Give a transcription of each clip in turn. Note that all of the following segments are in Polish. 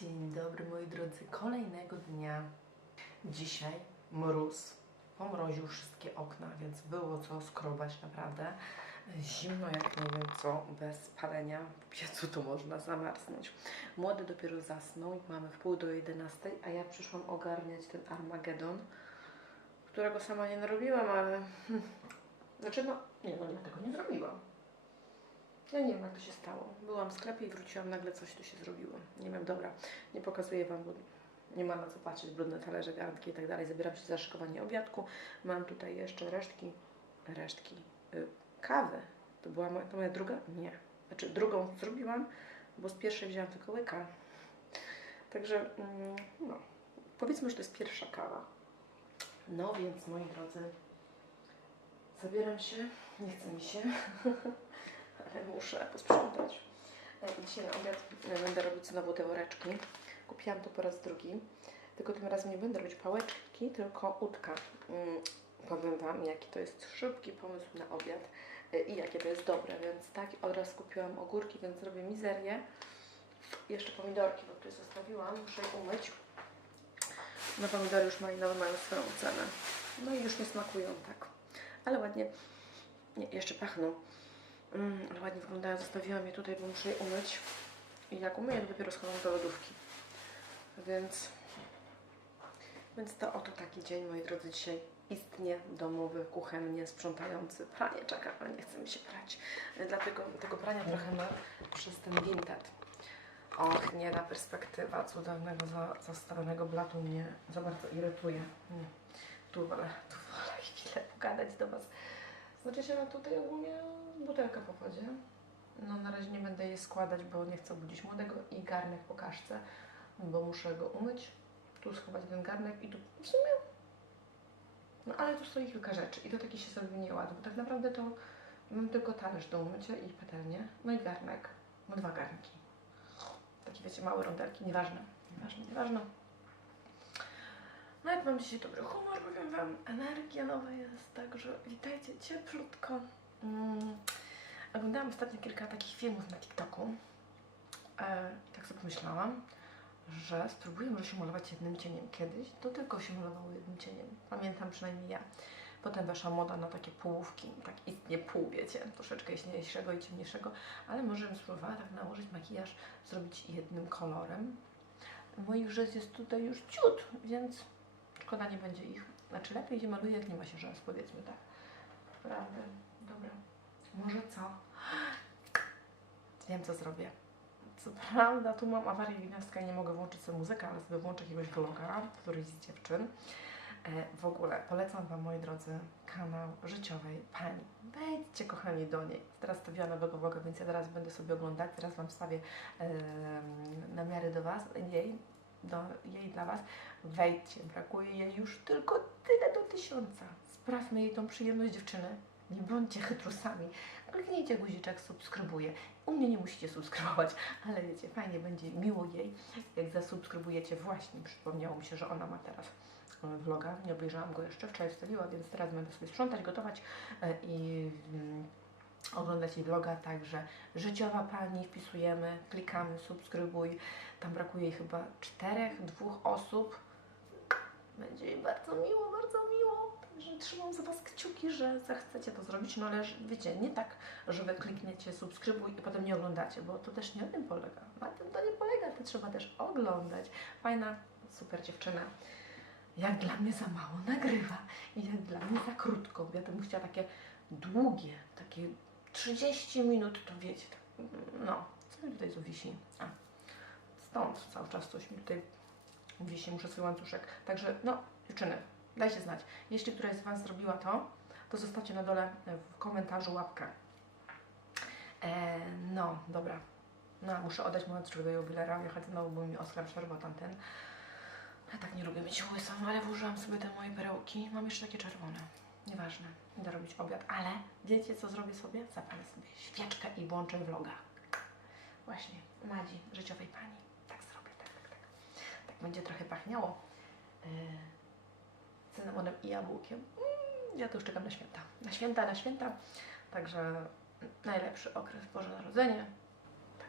Dzień dobry moi drodzy, kolejnego dnia. Dzisiaj mróz. Pomroził wszystkie okna, więc było co skrobać naprawdę. Zimno jak nie wiem co, bez palenia w piecu to można zamarznąć. Młody dopiero zasnął, mamy w pół do 11, a ja przyszłam ogarniać ten Armagedon, którego sama nie narobiłam, ale... hmm, Znaczy no, nie no, ja tego nie zrobiłam. Ja nie wiem, jak to się stało. Byłam w sklepie i wróciłam, nagle coś tu się zrobiło. Nie wiem, dobra, nie pokazuję Wam, bo nie ma na co patrzeć, brudne talerze, garnki i tak dalej. Zabieram się za szykowanie obiadku. Mam tutaj jeszcze resztki, resztki y, kawy. To była moja, to moja druga? Nie. Znaczy, drugą zrobiłam, bo z pierwszej wzięłam tylko łyka. Także, mm, no, powiedzmy, że to jest pierwsza kawa. No więc, moi drodzy, zabieram się, nie chce mi się, ale muszę posprzątać. E, Dzisiaj na obiad e, będę robić znowu te woreczki. Kupiłam to po raz drugi, tylko tym razem nie będę robić pałeczki, tylko udka. Mm, Powiem Wam, jaki to jest szybki pomysł na obiad e, i jakie to jest dobre, więc tak, od razu kupiłam ogórki, więc zrobię mizerię. Jeszcze pomidorki, bo tutaj zostawiłam, muszę je umyć. No pomidory już malinowe mają swoją cenę. No i już nie smakują tak. Ale ładnie, nie, jeszcze pachną. Mm, ale ładnie wyglądają. Zostawiłam je tutaj, bo muszę je umyć. I jak umyję, to dopiero schowam do lodówki. Więc, więc to oto taki dzień, moi drodzy, dzisiaj istnie domowy, kuchennie, sprzątający. Pranie czeka, ale nie chce mi się prać. Dlatego tego prania trochę ma przez ten Vinted. Och, nie, ta perspektywa cudownego, za- zostawionego blatu mnie za bardzo irytuje. Mm. Tu wolę, tu wolę chwilę pogadać do Was. Znaczy się, no tutaj ogólnie butelka po wodzie. No na razie nie będę je składać, bo nie chcę budzić młodego i garnek po kaszce, bo muszę go umyć. Tu schować ten garnek i tu w sumie... No ale tu stoi kilka rzeczy i to taki się sobie nie ładnie, bo tak naprawdę to mam tylko talerz do umycia i patelnię, no i garnek. Mam dwa garnki. Takie wiecie, małe rondelki, nieważne, nieważne, nieważne. No mam dzisiaj dobry humor, powiem Wam, energia nowa jest, także witajcie cieplutko. Mm. Oglądałam ostatnio kilka takich filmów na TikToku e, i tak sobie pomyślałam, że spróbuję może się malować jednym cieniem. Kiedyś to tylko się malowało jednym cieniem. Pamiętam przynajmniej ja. Potem weszła moda na takie połówki, tak istnie pół, wiecie, troszeczkę jaśniejszego i ciemniejszego, ale może bym spróbowała tak nałożyć makijaż, zrobić jednym kolorem. Moich rzęs jest tutaj już ciut, więc szkoda nie będzie ich. Znaczy lepiej się maluje, jak nie ma się rzęs, powiedzmy tak. Prawda, dobra. Może co? Wiem, co zrobię. Co prawda, tu mam awarię winiarska i nie mogę włączyć sobie muzyki, ale sobie włączę jakiegoś vloga, któryś z dziewczyn. E, w ogóle polecam Wam, moi drodzy, kanał życiowej pani. Wejdźcie, kochani, do niej. Teraz stawiła nowego vloga, więc ja teraz będę sobie oglądać. Teraz Wam wstawię e, namiary do Was, jej, do jej dla Was. Wejdźcie, brakuje jej już tylko tyle do tysiąca. Sprawmy jej tą przyjemność dziewczyny. Nie bądźcie chytrusami. Kliknijcie guziczek subskrybuję. U mnie nie musicie subskrybować, ale wiecie, fajnie będzie miło jej, jak zasubskrybujecie właśnie. Przypomniało mi się, że ona ma teraz e, vloga. Nie obejrzałam go jeszcze, wczoraj wstawiła, więc teraz będę sobie sprzątać, gotować e, i oglądać jej vloga. Także życiowa pani, wpisujemy, klikamy, subskrybuj. Tam brakuje chyba czterech, dwóch osób. Będzie jej bardzo miło, bardzo miło. Także trzymam za Was kciuki, że zechcecie to zrobić. No ale wiecie, nie tak, że Wy klikniecie subskrybuj i potem nie oglądacie, bo to też nie na tym polega. Na tym to nie polega, to trzeba też oglądać. Fajna, super dziewczyna. Jak dla mnie za mało nagrywa i jak dla mnie za krótko. Ja bym chciała takie długie, takie 30 minut, to wiecie, no, co mi tutaj tu wisi? A, stąd cały czas coś mi tutaj wisi, muszę sobie łańcuszek. Także, no, dziewczyny, dajcie znać. Jeśli któraś z Was zrobiła to, to zostawcie na dole e, w komentarzu łapkę. E, no, dobra. No, muszę oddać młodszego do jubilera, jechać znowu, bo mi Oskar przerwał tamten. Ja tak nie lubię mieć łysą, ale włożyłam sobie te moje perełki. Mam jeszcze takie czerwone. Nieważne, idę robić obiad, ale wiecie co zrobię sobie? Zapalę sobie świeczkę i włączę vloga. Właśnie, Madzi, życiowej pani. Tak zrobię, tak, tak, tak. Tak będzie trochę pachniało yy, cynamonem i jabłkiem. Mm, ja to już czekam na święta. Na święta, na święta. Także najlepszy okres Boże Narodzenie. Tak.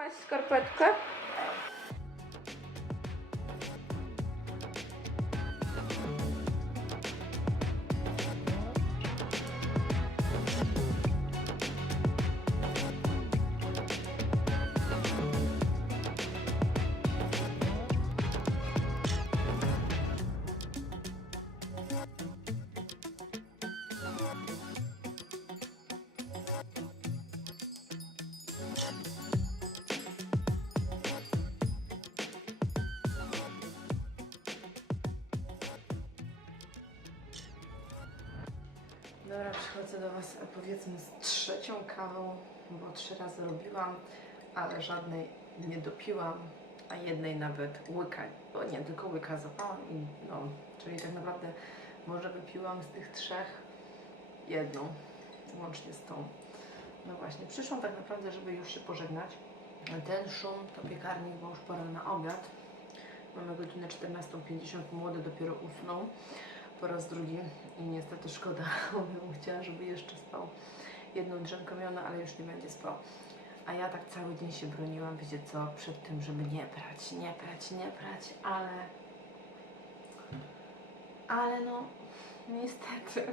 Якась шкарпетка. Dobra, przychodzę do Was powiedzmy z trzecią kawą, bo trzy razy robiłam, ale żadnej nie dopiłam, a jednej nawet łyka, bo nie, tylko łyka zapałam i no, czyli tak naprawdę może wypiłam z tych trzech jedną, łącznie z tą. No właśnie, przyszłam tak naprawdę, żeby już się pożegnać. Ten szum to piekarnik, bo już pora na obiad. Mamy godzinę 14.50, młody dopiero usnął po raz drugi i niestety szkoda, bo bym chciała, żeby jeszcze spał. Jedną drzemkę no ale już nie będzie spał. A ja tak cały dzień się broniłam, wiecie co, przed tym, żeby nie prać, nie prać, nie prać, ale... Ale no, niestety,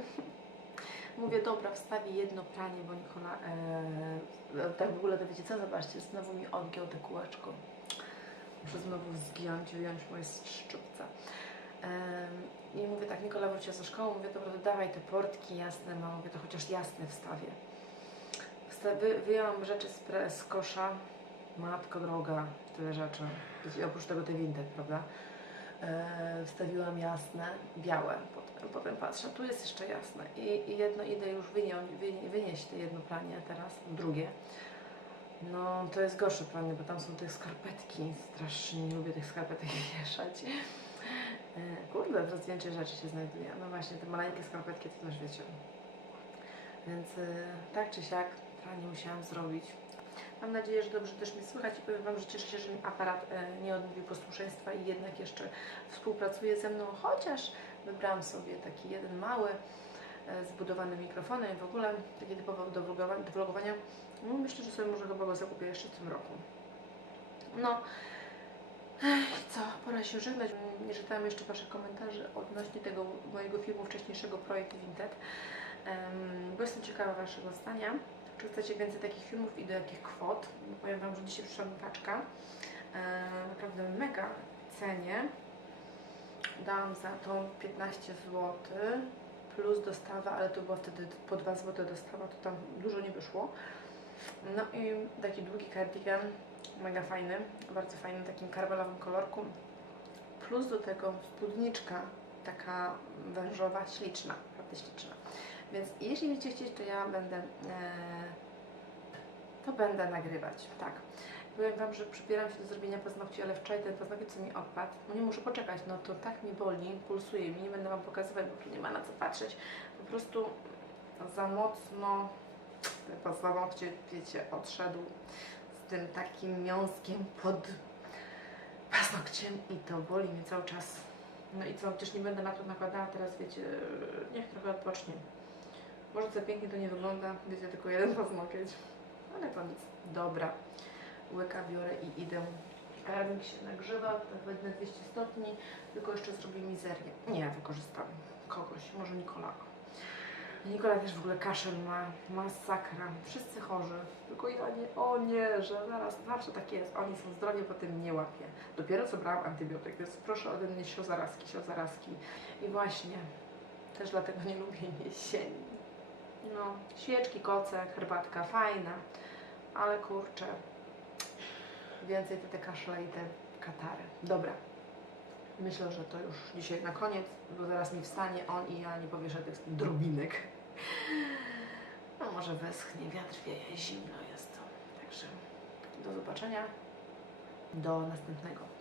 Mówię, dobra, wstawię jedno pranie, bo Nikola, e, tak w ogóle to wiecie co, zobaczcie, znowu mi odgiął te kółeczko. Muszę znowu zgiąć, wyjąć moje szczupce. Em, I mówię tak, Nikola wróciła ze szkoły, mówię, dobra, to dawaj te portki jasne, ma, mówię, to chociaż jasne wstawię. Wsta- wy, wyjęłam rzeczy z, pre, z kosza, matko droga, tyle rzeczy, oprócz tego te wintek, prawda? E, wstawiłam jasne, białe, potem, potem patrzę, tu jest jeszcze jasne i, i jedno idę już wyjąć, wy, wynieść te jedno pranie teraz, drugie. No, to jest gorsze pranie, bo tam są te skarpetki, strasznie nie lubię tych skarpetek wieszać. E, Kurde, coraz więcej rzeczy się znajduje. No właśnie, te maleńkie skarpetki to też wiecie. Więc e, tak czy siak pranie musiałam zrobić. Mam nadzieję, że dobrze też mnie słychać i powiem Wam, że cieszę się, że mi aparat e, nie odmówił posłuszeństwa i jednak jeszcze współpracuje ze mną, chociaż wybrałam sobie taki jeden mały, e, zbudowany mikrofonem w ogóle taki typowy do vlogowania. Myślę, że sobie może chyba go zakupię jeszcze w tym roku. No, co, pora się żegnać. Nie czytałam jeszcze Waszych komentarzy odnośnie tego mojego filmu wcześniejszego projektu Vinted, bo jestem ciekawa Waszego zdania. Czy chcecie więcej takich filmów i do jakich kwot? Powiem Wam, że dzisiaj przyszła mi paczka. Naprawdę mega cenię. Dałam za tą 15 zł plus dostawa, ale to była wtedy po 2 zł dostawa, to tam dużo nie wyszło. No i taki długi cardigan, mega fajny, bardzo fajny, takim karmelowym kolorku. Plus do tego spódniczka, taka wężowa, śliczna, naprawdę śliczna. Więc jeśli będziecie chcieć, to ja będę, e, to będę nagrywać, tak. Powiem Wam, że przybieram się do zrobienia paznokci, ale wczoraj ten paznokieć co mi odpadł, no nie muszę poczekać, no to tak mi boli, pulsuje mi, nie będę Wam pokazywać, bo tu nie ma na co patrzeć. Po prostu za mocno paznokcie, wiecie, odszedł tym takim miąskiem pod paznokciem i to boli mnie cały czas. No i co, przecież nie będę na to nakładała teraz, wiecie, niech trochę odpocznie. Może za pięknie to nie wygląda, wiecie, tylko jeden paznokieć, ale to nic. Dobra, łyka biorę i idę. Karmik się nagrzewa, nawet na 200 stopni, tylko jeszcze zrobię mizerię. Nie, wykorzystam kogoś, może Nikola. Nikola też w ogóle kaszel ma, masakra, wszyscy chorzy, tylko ja nie, o nie, że zaraz, zawsze tak jest, oni są zdrowi, potem nie łapie. Dopiero co brałam antybiotyk, więc proszę ode mnie siozarazki, siozarazki. I właśnie, też dlatego nie lubię jesieni. No, świeczki, koce, herbatka, fajna, ale kurczę, więcej te, te kaszle i te katary. Dobra, myślę, że to już dzisiaj na koniec, bo zaraz mi wstanie on i ja nie powieszę tych drobinek. No może weschnie, wiatr wieje, zimno jest. Także do zobaczenia, do następnego.